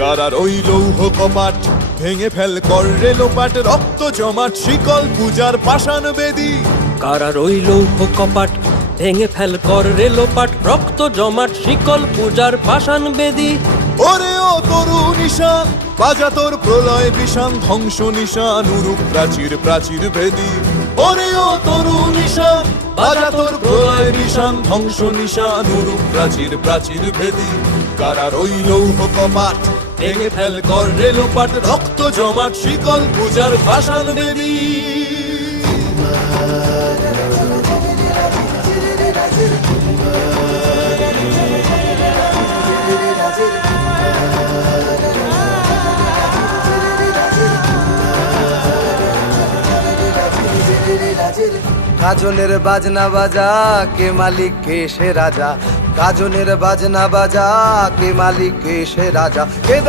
কারার ওই লৌহ কপাট ভেঙে ফেল কর রে লোপাট, রক্ত জমাট শিকল পূজার পাষাণ বেদী। কারার ওই লৌহ কপাট ভেঙে ফেল কর রে লোপাট, রক্ত জমাট শিকল পূজার পাষাণ বেদী। ওরে ও তরু নিশান বাজা তোর প্রলয় বিষান, ধ্বংস নিশান উরুক প্রাচীর প্রাচীর ভেদী। ওরে ও তরু নিশান বাজা তোর প্রলয় বিষান, ধ্বংস নিশান উরুক প্রাচীর প্রাচীর ভেদী। কারার ওই লৌহ কপাট ভেঙে ফেল কর রে লোপাট, রক্ত জমাট শিকল পূজার পাষাণ বেদী। গাজনের বাজনা বাজা, কে মালিক কে সে রাজা। গাজনের বাজনা বাজা, কে মালিক কে সে রাজা।